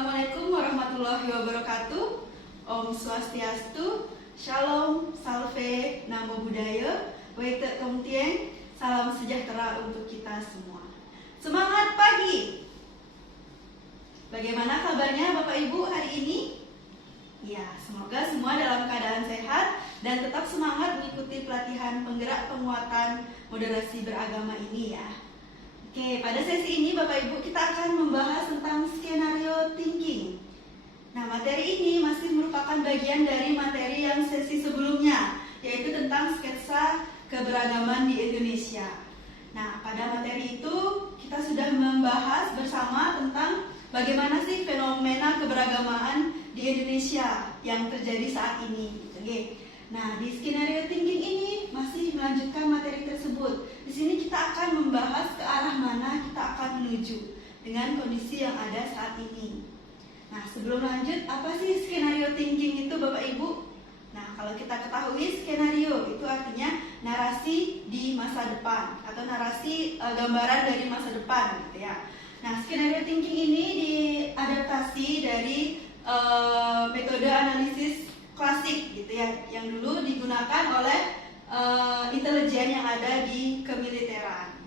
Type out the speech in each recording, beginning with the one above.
Assalamualaikum warahmatullahi wabarakatuh. Om Swastiastu, Shalom, Salve, Namo Buddhaya, Waitek Tong Tieng, salam sejahtera untuk kita semua. Semangat pagi! Bagaimana kabarnya Bapak Ibu hari ini? Ya, semoga semua dalam keadaan sehat dan tetap semangat mengikuti pelatihan penggerak penguatan moderasi beragama ini ya. Oke, pada sesi ini Bapak Ibu kita akan membahas tentang skenario thinking. Nah, materi ini masih merupakan bagian dari materi yang sesi sebelumnya, yaitu tentang sketsa keberagaman di Indonesia. Nah, pada materi itu kita sudah membahas bersama tentang bagaimana sih fenomena keberagaman di Indonesia yang terjadi saat ini. Oke. Nah, di skenario thinking ini masih melanjutkan materi tersebut. Di sini kita akan membahas ke arah mana kita akan menuju dengan kondisi yang ada saat ini. Nah, sebelum lanjut, apa sih skenario thinking itu Bapak Ibu? Nah, kalau kita ketahui skenario itu artinya narasi di masa depan atau narasi gambaran dari masa depan gitu ya. Nah, skenario thinking ini diadaptasi dari metode analisis klasik gitu ya, yang dulu digunakan oleh intelijen yang ada di kemiliteran.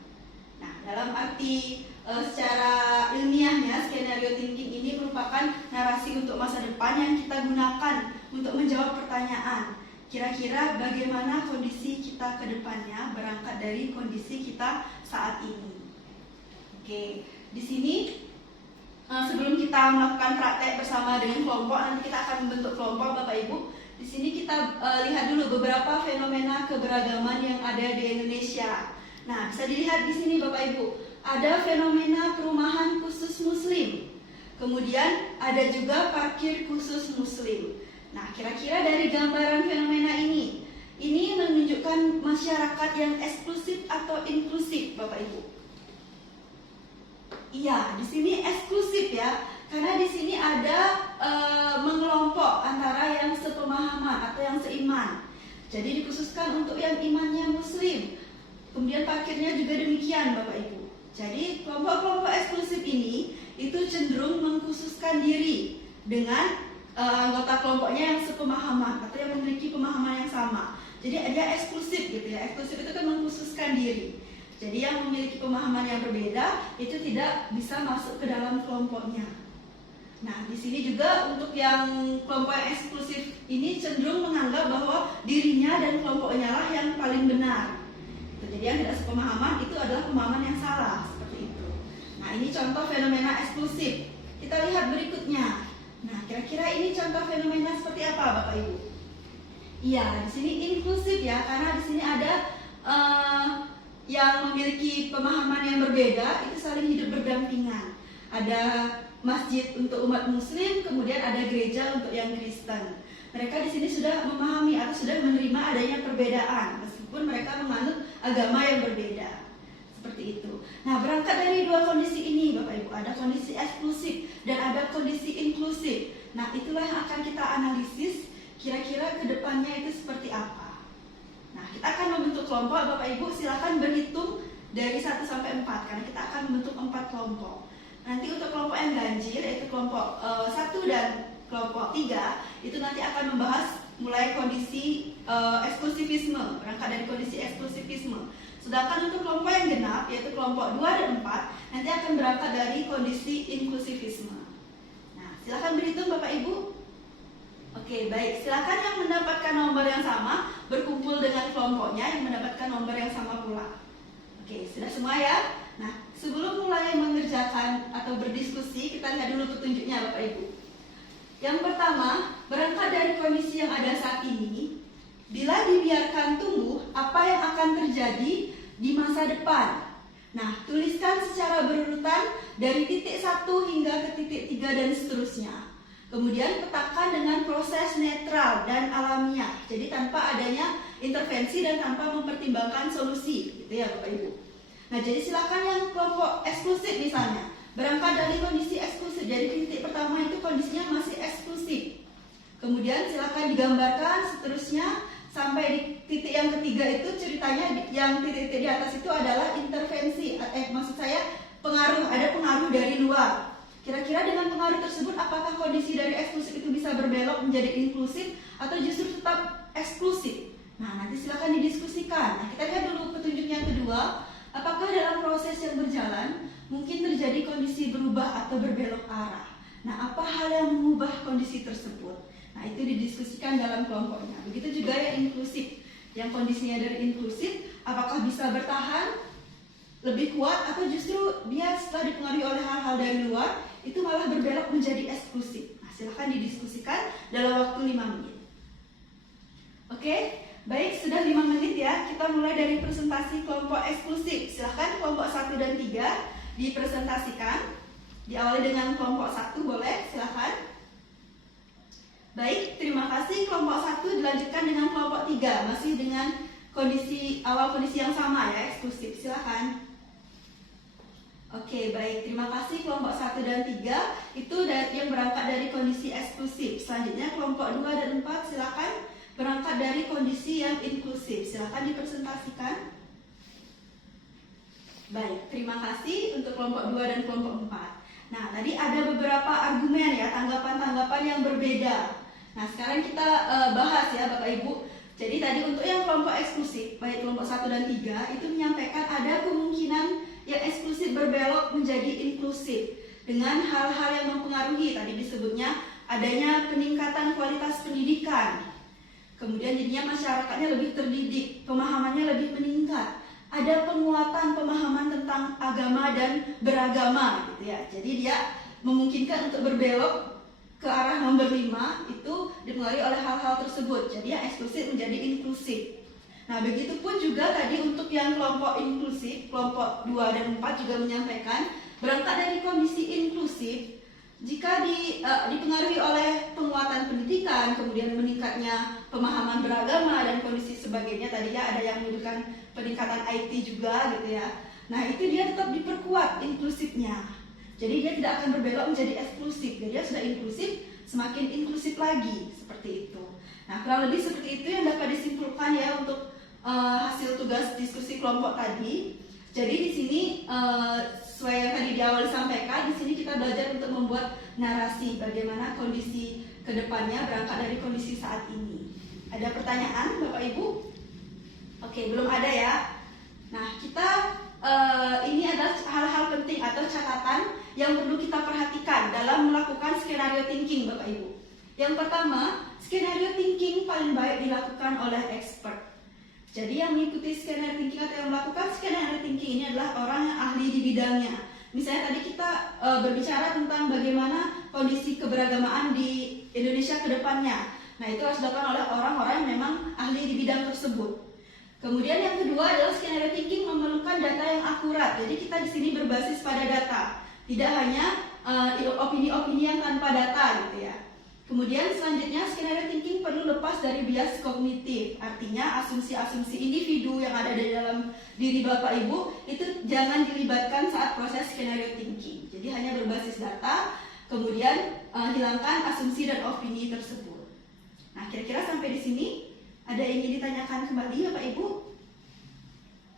Nah, dalam arti secara ilmiahnya, skenario thinking ini merupakan narasi untuk masa depan yang kita gunakan untuk menjawab pertanyaan, kira-kira bagaimana kondisi kita ke depannya berangkat dari kondisi kita saat ini. Oke, di sini sebelum kita melakukan praktek bersama dengan kelompok, nanti kita akan membentuk kelompok Bapak Ibu. Di sini kita lihat dulu beberapa fenomena keberagaman yang ada di Indonesia. Nah, bisa dilihat di sini Bapak Ibu, ada fenomena perumahan khusus Muslim. Kemudian ada juga parkir khusus Muslim. Nah, kira-kira dari gambaran fenomena ini menunjukkan masyarakat yang eksklusif atau inklusif, Bapak Ibu. Iya, di sini eksklusif ya, karena di sini ada mengelompok antara yang sepemahaman atau yang seiman. Jadi dikhususkan untuk yang imannya Muslim. Kemudian parkirnya juga demikian, Bapak Ibu. Jadi kelompok-kelompok eksklusif ini itu cenderung mengkhususkan diri dengan anggota kelompoknya yang sepemahaman atau yang memiliki pemahaman yang sama. Jadi dia eksklusif gitu ya. Eksklusif itu kan mengkhususkan diri. Jadi yang memiliki pemahaman yang berbeda itu tidak bisa masuk ke dalam kelompoknya. Nah, di sini juga untuk yang kelompok yang eksklusif ini cenderung menganggap bahwa dirinya dan kelompoknya lah yang paling benar. Jadi yang tidak sepemahaman itu adalah pemahaman yang salah, seperti itu. Nah, ini contoh fenomena eksklusif. Kita lihat berikutnya. Nah, kira-kira ini contoh fenomena seperti apa, Bapak Ibu? Iya, di sini inklusif ya, karena di sini ada yang memiliki pemahaman yang berbeda itu saling hidup berdampingan. Ada masjid untuk umat Muslim, kemudian ada gereja untuk yang Kristen. Mereka di sini sudah memahami atau sudah menerima adanya perbedaan, meskipun mereka menganut agama yang berbeda. Seperti itu. Nah, berangkat dari dua kondisi ini, Bapak Ibu, ada kondisi eksklusif dan ada kondisi inklusif. Nah, itulah yang akan kita analisis. Kira-kira ke depannya itu seperti apa? Nah, kita akan membentuk kelompok, Bapak Ibu silakan berhitung dari 1 sampai 4 karena kita akan membentuk 4 kelompok. Nanti untuk kelompok yang ganjil yaitu kelompok 1 dan kelompok 3 itu nanti akan membahas mulai kondisi eksklusivisme, berangkat dari kondisi eksklusivisme. Sedangkan untuk kelompok yang genap yaitu kelompok 2 dan 4 nanti akan berangkat dari kondisi inklusivisme. Nah, silakan berhitung Bapak Ibu. Oke, baik. Silakan yang mendapatkan nomor yang sama berkumpul dengan kelompoknya yang mendapatkan nomor yang sama pula. Oke, sudah semua ya? Nah, sebelum mulai mengerjakan atau berdiskusi, kita lihat dulu petunjuknya Bapak Ibu. Yang pertama, berangkat dari kondisi yang ada saat ini, bila dibiarkan tumbuh, apa yang akan terjadi di masa depan? Nah, tuliskan secara berurutan dari titik 1 hingga ke titik 3 dan seterusnya. Kemudian petakan dengan proses netral dan alamiah, jadi tanpa adanya intervensi dan tanpa mempertimbangkan solusi, gitu ya Bapak Ibu. Nah, jadi silakan yang kelompok eksklusif misalnya, berangkat dari kondisi eksklusif, jadi titik pertama itu kondisinya masih eksklusif. Kemudian silakan digambarkan seterusnya sampai di titik yang ketiga itu ceritanya yang titik-titik di atas itu adalah intervensi, maksud saya pengaruh, ada pengaruh dari luar. Kira-kira dengan pengaruh tersebut apa kondisi dari eksklusif itu bisa berbelok menjadi inklusif atau justru tetap eksklusif? Nah, nanti silakan didiskusikan. Nah, kita lihat dulu petunjuk yang kedua. Apakah dalam proses yang berjalan mungkin terjadi kondisi berubah atau berbelok arah? Nah, apa hal yang mengubah kondisi tersebut? Nah, itu didiskusikan dalam kelompoknya. Begitu juga yang inklusif. Yang kondisinya dari inklusif, apakah bisa bertahan lebih kuat atau justru dia setelah dipengaruhi oleh hal-hal dari luar itu malah berbelok menjadi eksklusif. Nah, silahkan didiskusikan dalam waktu 5 menit. Oke, baik, sudah 5 menit ya. Kita mulai dari presentasi kelompok eksklusif. Silahkan kelompok 1 dan 3 dipresentasikan. Diawali dengan kelompok 1, boleh, silahkan. Baik, terima kasih. Kelompok 1 dilanjutkan dengan kelompok 3, masih dengan kondisi yang sama ya, eksklusif. Silahkan. Oke, baik, terima kasih. Kelompok 1 dan 3 itu yang berangkat dari kondisi eksklusif. Selanjutnya kelompok 2 dan 4 silakan berangkat dari kondisi yang inklusif. Silakan dipresentasikan. Baik, terima kasih untuk kelompok 2 dan kelompok 4. Nah, tadi ada beberapa argumen ya, tanggapan-tanggapan yang berbeda. Nah, sekarang kita bahas ya Bapak Ibu. Jadi tadi untuk yang kelompok eksklusif, baik kelompok 1 dan 3 itu menyampaikan ada kemungkinan yang eksklusif berbelok menjadi inklusif dengan hal-hal yang mempengaruhi. Tadi disebutnya adanya peningkatan kualitas pendidikan, kemudian jadinya masyarakatnya lebih terdidik, pemahamannya lebih meningkat, ada penguatan pemahaman tentang agama dan beragama gitu ya. Jadi dia memungkinkan untuk berbelok ke arah nomor 5 itu dipengaruhi oleh hal-hal tersebut. Jadi yang eksklusif menjadi inklusif. Nah, begitupun juga tadi untuk yang kelompok inklusif, kelompok 2 dan 4 juga menyampaikan berangkat dari kondisi inklusif jika dipengaruhi oleh penguatan pendidikan, kemudian meningkatnya pemahaman beragama dan kondisi sebagainya. Tadi ya ada yang menyebutkan peningkatan IT juga gitu ya. Nah, itu dia tetap diperkuat inklusifnya. Jadi dia tidak akan berbelok menjadi eksklusif. Jadi dia sudah inklusif, semakin inklusif lagi seperti itu. Nah, kurang lebih seperti itu yang dapat disimpulkan ya untuk hasil tugas diskusi kelompok tadi. Jadi di sini sesuai yang tadi di awal disampaikan, di sini kita belajar untuk membuat narasi bagaimana kondisi kedepannya berangkat dari kondisi saat ini. Ada pertanyaan Bapak Ibu? Oke, belum ada ya. Nah, kita ini adalah hal-hal penting atau catatan yang perlu kita perhatikan dalam melakukan skenario thinking Bapak Ibu. Yang pertama, skenario thinking paling baik dilakukan oleh expert. Jadi yang mengikuti skenario thinking atau yang melakukan skenario thinking ini adalah orang yang ahli di bidangnya. Misalnya tadi kita berbicara tentang bagaimana kondisi keberagamaan di Indonesia ke depannya. Nah, itu harus dilakukan oleh orang-orang yang memang ahli di bidang tersebut. Kemudian yang kedua adalah skenario thinking memerlukan data yang akurat. Jadi kita di sini berbasis pada data, tidak hanya opini-opini yang tanpa data gitu ya. Kemudian selanjutnya skenario thinking perlu lepas dari bias kognitif. Artinya asumsi-asumsi individu yang ada di dalam diri Bapak Ibu itu jangan dilibatkan saat proses skenario thinking. Jadi hanya berbasis data, kemudian hilangkan asumsi dan opini tersebut. Nah, kira-kira sampai di sini ada yang ingin ditanyakan kembali Bapak Ibu?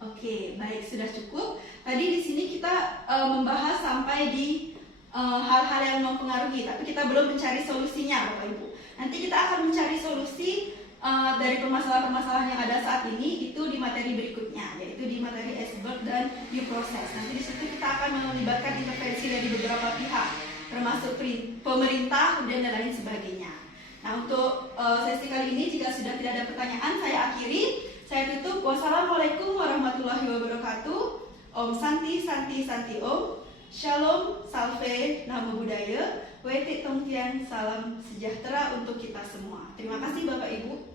Oke, baik, sudah cukup. Tadi di sini kita membahas sampai di hal-hal yang mempengaruhi, tapi kita belum mencari solusinya Bapak Ibu. Nanti kita akan mencari solusi dari permasalahan-permasalahan yang ada saat ini itu di materi berikutnya, yaitu di materi Iceberg dan New Process. Nanti di situ kita akan melibatkan intervensi dari beberapa pihak, termasuk pemerintah dan lain sebagainya. Nah, untuk sesi kali ini jika sudah tidak ada pertanyaan, saya akhiri. Saya tutup. Wassalamualaikum warahmatullahi wabarakatuh. Om Santi Santi Santi Om. Shalom, Salve, Namo Buddhaya, Weti Tongtian, salam sejahtera untuk kita semua. Terima kasih Bapak Ibu.